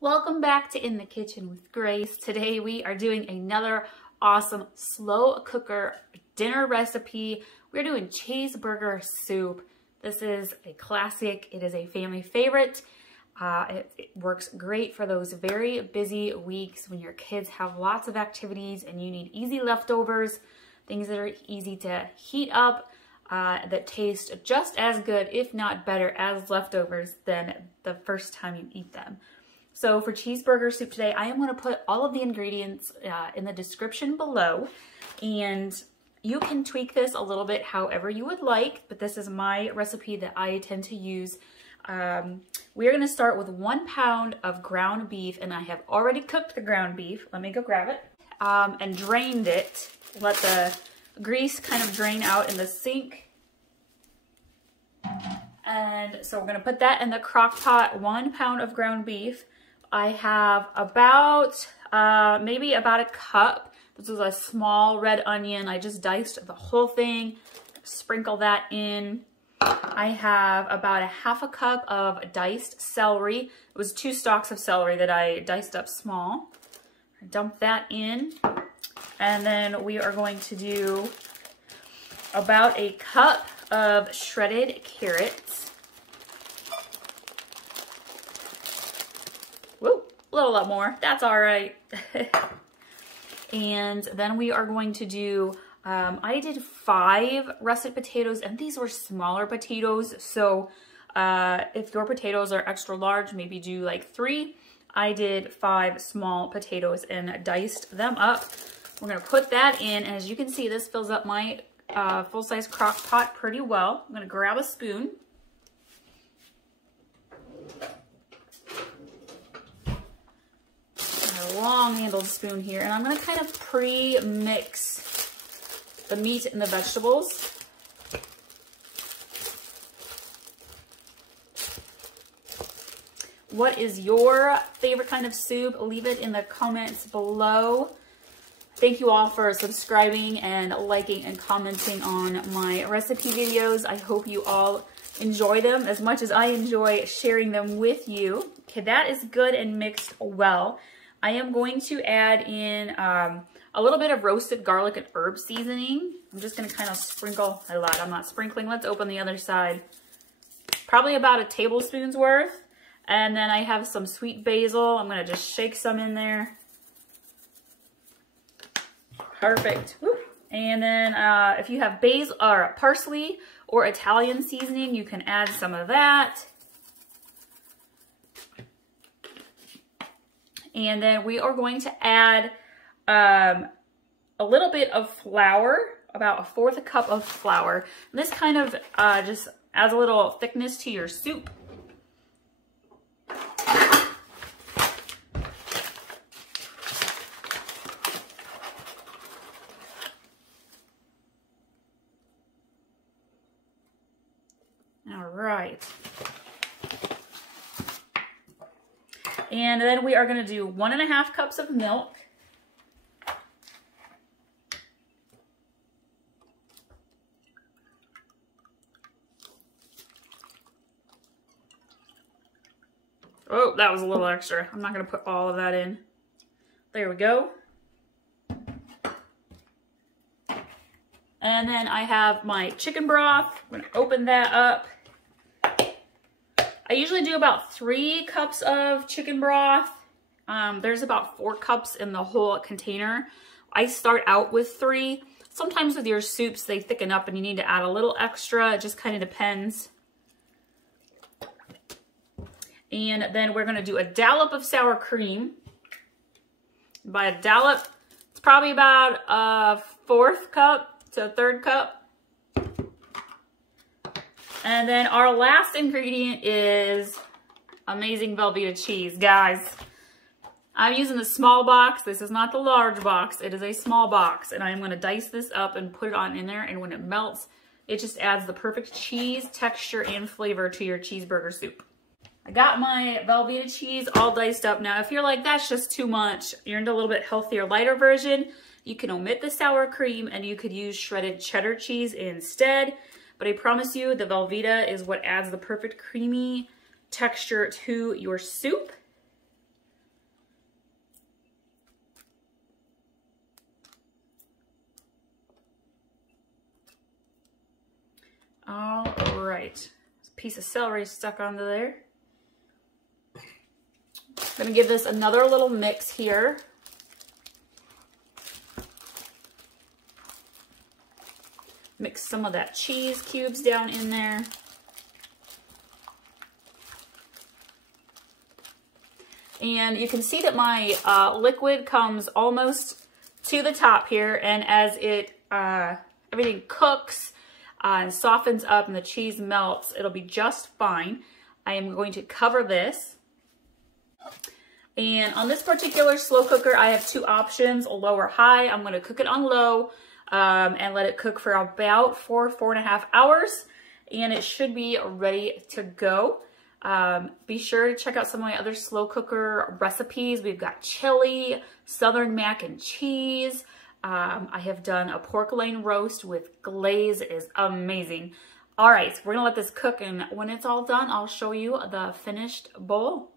Welcome back to In the Kitchen with Grace. Today we are doing another awesome slow cooker dinner recipe. We're doing cheeseburger soup. This is a classic. It is a family favorite. It works great for those very busy weeks when your kids have lots of activities and you need easy leftovers, things that are easy to heat up, that taste just as good, if not better, as leftovers than the first time you eat them. So for cheeseburger soup today, I am going to put all of the ingredients in the description below, and you can tweak this a little bit however you would like, but this is my recipe that I tend to use. We are going to start with 1 pound of ground beef, and I have already cooked the ground beef. Let me go grab it. And drained it. Let the grease kind of drain out in the sink. And so we're going to put that in the crock pot, 1 pound of ground beef. I have about, maybe about a cup. This is a small red onion. I just diced the whole thing. Sprinkle that in. I have about a half a cup of diced celery. It was 2 stalks of celery that I diced up small. Dump that in. And then we are going to do about a cup of shredded carrots. Woo, a little lot more. That's all right. And then we are going to do, I did 5 russet potatoes, and these were smaller potatoes. So if your potatoes are extra large, maybe do like 3. I did 5 small potatoes and diced them up. We're gonna put that in, and as you can see, this fills up my full-size crock pot pretty well. I'm gonna grab a spoon. A long-handled spoon here, and I'm gonna kind of pre-mix the meat and the vegetables. What is your favorite kind of soup? Leave it in the comments below. Thank you all for subscribing and liking and commenting on my recipe videos. I hope you all enjoy them as much as I enjoy sharing them with you. Okay, that is good and mixed well. I am going to add in a little bit of roasted garlic and herb seasoning. I'm just going to kind of sprinkle. I lied, I'm not sprinkling. Let's open the other side. Probably about a tablespoon's worth. And then I have some sweet basil. I'm going to just shake some in there. Perfect. Woo. And then if you have basil or parsley or Italian seasoning, you can add some of that. And then we are going to add a little bit of flour, about 1/4 cup of flour. And this kind of just adds a little thickness to your soup. All right. And then we are going to do 1½ cups of milk. Oh, that was a little extra. I'm not going to put all of that in. There we go. And then I have my chicken broth. I'm going to open that up. I usually do about 3 cups of chicken broth. There's about 4 cups in the whole container. I start out with 3. Sometimes with your soups, they thicken up and you need to add a little extra. It just kind of depends. And then we're going to do a dollop of sour cream. By a dollop, it's probably about a 1/4 cup to a 1/3 cup. And then our last ingredient is amazing Velveeta cheese. Guys, I'm using the small box. This is not the large box. It is a small box. And I'm going to dice this up and put it on in there. And when it melts, it just adds the perfect cheese texture and flavor to your cheeseburger soup. I got my Velveeta cheese all diced up. Now, if you're like, that's just too much, you're into a little bit healthier, lighter version, you can omit the sour cream and you could use shredded cheddar cheese instead. But I promise you, the Velveeta is what adds the perfect creamy texture to your soup. All right, piece of celery stuck onto there. I'm gonna give this another little mix here. Mix some of that cheese cubes down in there. And you can see that my liquid comes almost to the top here, and as it everything cooks and softens up and the cheese melts, it'll be just fine. I am going to cover this. And on this particular slow cooker, I have two options, low or high. I'm going to cook it on low and let it cook for about 4.5 hours, and it should be ready to go. Be sure to check out some of my other slow cooker recipes. We've got chili, southern mac and cheese. I have done a pork loin roast with glaze. It is amazing. All right, so we're gonna let this cook, and when it's all done, I'll show you the finished bowl.